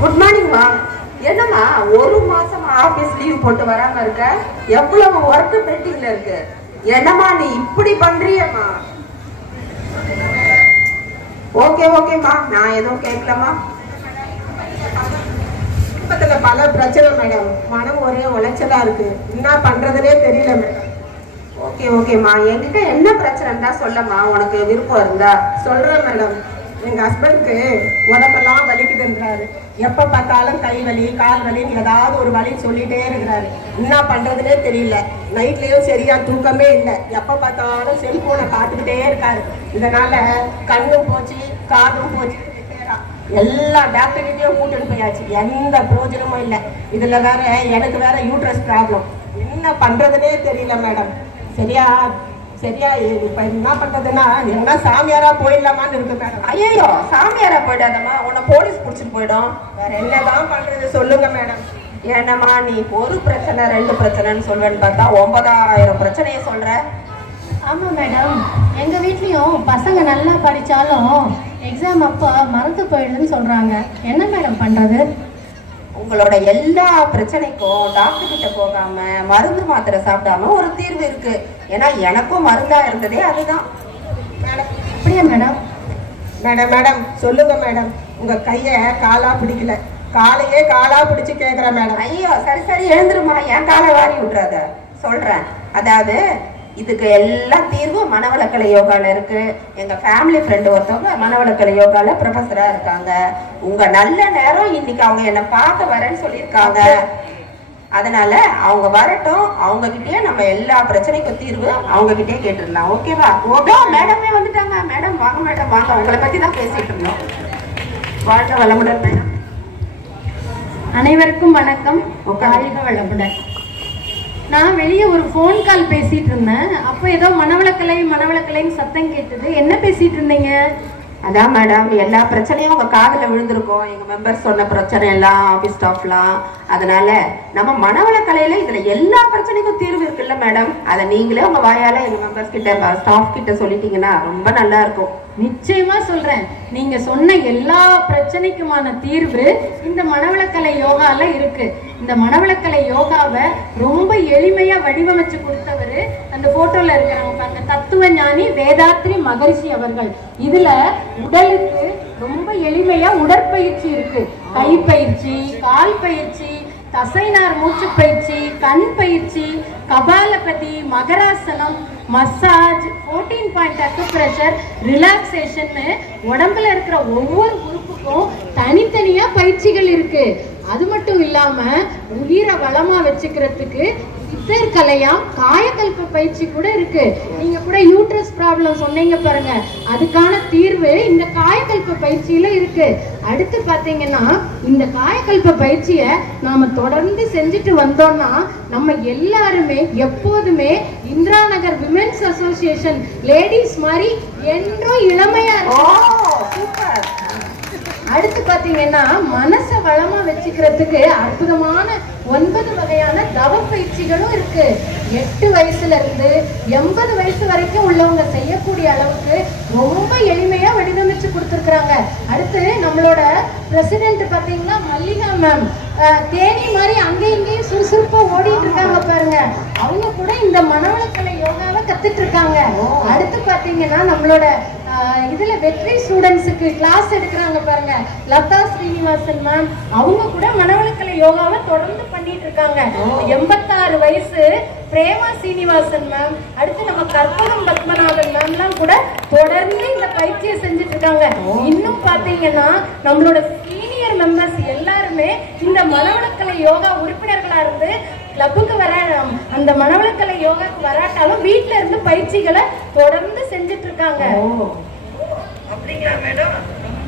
Good மார்னிங்மா என்னம்மா ஒரு மாசம் ஆபீஸ் லீவ் போட்டு வராம இருக்க? எவ்வளவு ஒர்க் பெண்டிங்ல இருக்கு? என்னம்மா நீ இப்படி பண்றியம்மா? ஓகே ஓகேம்மா நான் எதுவும் கேட்கலம்மா. குடும்பத்துல பல பிரச்சனை மேடம் மனம் ஒரே உளைச்சலா இருக்கு. என்ன பண்றதுனே தெரியல மேடம் ஓகே ஓகேம்மா என்கிட்ட என்ன பிரச்சனைன்னா சொல்லம்மா. உனக்கு விருப்பம் இருந்தா. சொல்றேன் மேடம் எங்க ஹஸ்பண்ட்க்கு உடம்பெல்லாம் வலிக்குதுன்றாரு. எப்ப பார்த்தாலும் கை வலி கால் வலின்னு ஏதாவது ஒரு வலி சொல்லிட்டே இருக்கிறாரு. என்ன பண்றதுனே தெரியல. நைட்லயும் சரியா தூக்கமே இல்லை. எப்ப பார்த்தாலும் செல்போனை பார்த்துக்கிட்டே இருக்காரு. இதனால கண்ணும் போச்சு காதும் போச்சு. எல்லா டாக்டர்கிட்டையும் கூட்டிட்டு போயாச்சு. எந்த பிரோஜனமும் இல்லை. இதுல வேற எனக்கு வேற யூட்ரஸ் ப்ராப்ளம் என்ன பண்றதுனே தெரியல மேடம் சரியா சரியா? இப்ப என்ன பண்றதுன்னா என்ன சாமியாரா போயிடலாமான்னு இருக்கு மேடம். ஐயோ சாமியாரா போயிடாதம்மா. உன்னை போலீஸ் பிடிச்சிட்டு போயிடும். வேற என்னதான் பண்றது சொல்லுங்க மேடம். என்னம்மா நீ ஒரு பிரச்சனை ரெண்டு பிரச்சனைன்னு சொல்வேன்னு பார்த்தா ஒன்பதாயிரம் பிரச்சனையை சொல்ற. ஆமா மேடம். எங்க வீட்லயும் பசங்க நல்லா படிச்சாலும் எக்ஸாம் அப்போ மறந்து போயிடுதுன்னு சொல்றாங்க. என்ன மேடம் பண்றது? உங்களோட எல்லா பிரச்சனைக்கும் டாக்டர் கிட்ட போகாம மருந்து மாத்திரை சாப்பிடாம ஒரு தீர்வு இருக்கு. ஏன்னா எனக்கும் மருந்தா இருந்ததே அதுதான். மேடம் அப்படியா மேடம்? மேடம் மேடம் சொல்லுங்க மேடம். உங்க கைய காலா பிடிக்கல. காலையே காலா பிடிச்சு கேக்குறேன் மேடம். ஐயோ சரி சரி எழுந்துருமா என் காலை வாரி விட்டுறாத. சொல்றேன். அதாவது இதுக்கு எல்லாம் தீர்வு மனவளக்கலை யோகால இருக்கு. எங்க ஃபேமிலி ஃப்ரெண்டு ஒருத்தவங்க மனவளக்கலை யோகால ப்ரொஃபஸரா இருக்காங்க. உங்க நல்ல நேரம் இன்னைக்கு அவங்க என்ன பார்க்க வரேன்னு சொல்லியிருக்காங்க. அதனால அவங்க வரட்டும். அவங்க கிட்டயே நம்ம எல்லா பிரச்சனைக்கும் தீர்வு அவங்க கிட்டயே கேட்டுடலாம். ஓகேவா ஓகே மேடமே வந்துட்டாங்க. மேடம் வாங்க மேடம் வாங்க. உங்களை பத்தி தான் பேசிட்டு இருந்தோம். வாழ்க வளமுடன் மேடம் அனைவருக்கும் வணக்கம். வாழ்க வளமுடன். நான் வெளியே ஒரு ஃபோன் கால் பேசிட்டு இருந்தேன். அப்போ ஏதோ மனவளக்கலை மனவளக்கலைன்னு சத்தம் கேட்டது. என்ன பேசிட்டு இருந்தீங்க? அதான் மேடம் எல்லா பிரச்சனையும் உங்கள் காதுல விழுந்திருக்கும். எங்க மெம்பர்ஸ் சொன்ன பிரச்சனை எல்லாம் ஆபீஸ் ஸ்டாஃப்லாம் அதனால நம்ம மனவளக்கலையில இதுல எல்லா பிரச்சனைக்கும் தீர்வு இருக்குல்ல மேடம் அதை நீங்களே உங்க வாயால எங்க மெம்பர்ஸ் கிட்ட ஸ்டாஃப் கிட்ட சொல்லிட்டீங்கன்னா ரொம்ப நல்லா இருக்கும். நிச்சயமா சொல்றேன். நீங்க சொன்ன எல்லா பிரச்சனைக்குமான தீர்வு இந்த மனவளக்கலை யோகால இருக்கு. இந்த மனவளக்கலை யோகாவை ரொம்ப எளிமையா வடிவமைச்சு கொடுத்தவர் அந்த போட்டோல இருக்கிறவங்க பாருங்க. தத்துவ ஞானி வேதாத்ரி மகரிஷி அவர்கள். இதுல உடலுக்கு ரொம்ப எளிமையா உடற்பயிற்சி இருக்கு. கை பயிற்சி கால் பயிற்சி தசைனார் மூச்சு பயிற்சி கண் பயிற்சி kapalabhati makarasana massage fourteen point acupressure ரிலாக்ஸேஷன்னு உடம்புல இருக்கிற ஒவ்வொரு உறுப்புக்கும் தனித்தனியா பயிற்சிகள் இருக்கு. அது மட்டும் இல்லாம உயிரை வளமா வச்சுக்கிறதுக்கு சித்தர் கலையா காயக்கல்ப பயிற்சி கூட இருக்கு. நீங்க கூட யூட்ரஸ் ப்ராப்ளம் சொன்னீங்க பாருங்க. அதுக்கான தீர்வு இந்த காயக்கல்ப பயிற்சியில இருக்கு. அடுத்து பாத்தீங்கன்னா இந்த காயக்கல்ப பயிற்சியை நாம தொடர்ந்து செஞ்சுட்டு வந்தோம்னா நம்ம எல்லாருமே எப்போதுமே Indira Nagar women's association ladies மாதிரி என்றும் இளமையா இருக்கும் அடுத்து பாத்தீங்கன்னா மனசை வளமா வச்சுக்கிறதுக்கு அற்புதமான ஒன்பது வகையான தவ பயிற்சிகளும் இருக்கு. எட்டு வயசுல இருந்து எண்பது வயசு வரைக்கும் உள்ளவங்க செய்யக்கூடிய அளவுக்கு ரொம்ப எளிமையா வடிவமைச்சு கொடுத்துருக்குறாங்க. அடுத்து நம்மளோட பிரசிடென்ட் பாத்தீங்கன்னா மல்லிகா மேம் தேனி மாதிரி அங்கேயும் இங்கேயும் சுறுசுறுப்பா ஓடிட்டு இருக்காங்க பாருங்க. அவங்க கூட இந்த மனவளக்கலை யோகாவை கத்துட்டு இருக்காங்க. அடுத்து பாத்தீங்கன்னா நம்மளோட இதுல வெற்றி ஸ்டூடெண்ட்ஸுக்கு கிளாஸ் எடுக்கிறாங்க பாருங்க. லதா ஸ்ரீனிவாசன் மேம் அவங்க கூட மனவளக்கலை யோகாவை தொடர்ந்து பண்ணிட்டு இருக்காங்க. எண்பத்தாறு வயசு பிரேமா சீனிவாசன் மேம் அடுத்து நம்ம கற்பகம் பத்மநாபன் மேம்லாம் கூட தொடர்ந்து இந்த பயிற்சியை செஞ்சுட்டு இருக்காங்க. இன்னும் பாத்தீங்கன்னா நம்மளோட சீனியர் மெம்பர்ஸ் எல்லாருமே இந்த மனவளக்கலை யோகா உறுப்பினர்களா இருந்து கிளப்புக்கு வர அந்த மனவளக்கலை யோகாக்கு வராட்டாலும் வீட்ல இருந்து பயிற்சிகளை தொடர்ந்து செஞ்சுட்டு இருக்காங்க. அப்படிங்களா மேடம்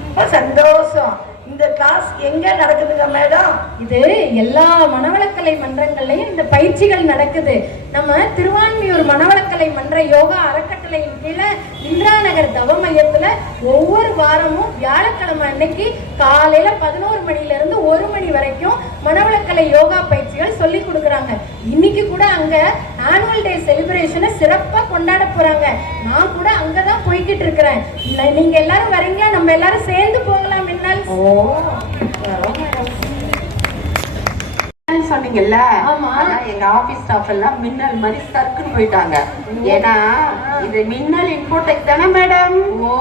ரொம்ப சந்தோஷம். இந்த கிளாஸ் எங்க நடக்குதுங்க மேடம்? இது எல்லா மனவளக்கலை மன்றங்கள்லயும் இந்த பயிற்சிகள் நடக்குது. நம்ம திருவான்மியூர் மனவளக்கலை மன்ற யோகா அறக்கட்டளையின் கீழே இந்திரா நகர் தவ மையத்துல ஒவ்வொரு வாரமும் வியாழக்கிழமை அன்னைக்கு காலையில பதினோரு மணில இருந்து ஒரு மணி வரைக்கும் மனவளக்கலை யோகா பயிற்சிகள் சொல்லி கொடுக்குறாங்க. இன்னைக்கு கூட அங்க ஆனுவல் டே செலிப்ரேஷனை சிறப்பா கொண்டாட போறாங்க. நான் கூட போய்கிட்டு இருக்கிறேன் நீங்க எல்லாரும் வரீங்களா நம்ம எல்லாரும் சேர்ந்து போகலாம் என்னால். சொன்னீங்கல்ல? எங்க ஆபீஸ் ஸ்டாஃப் எல்லாம் மின்னல் மாதிரி சர்க்குன்னு போயிட்டாங்க. ஏன்னா இது மின்னல் இன்ஃபோடெக் தானே மேடம்? ஓ.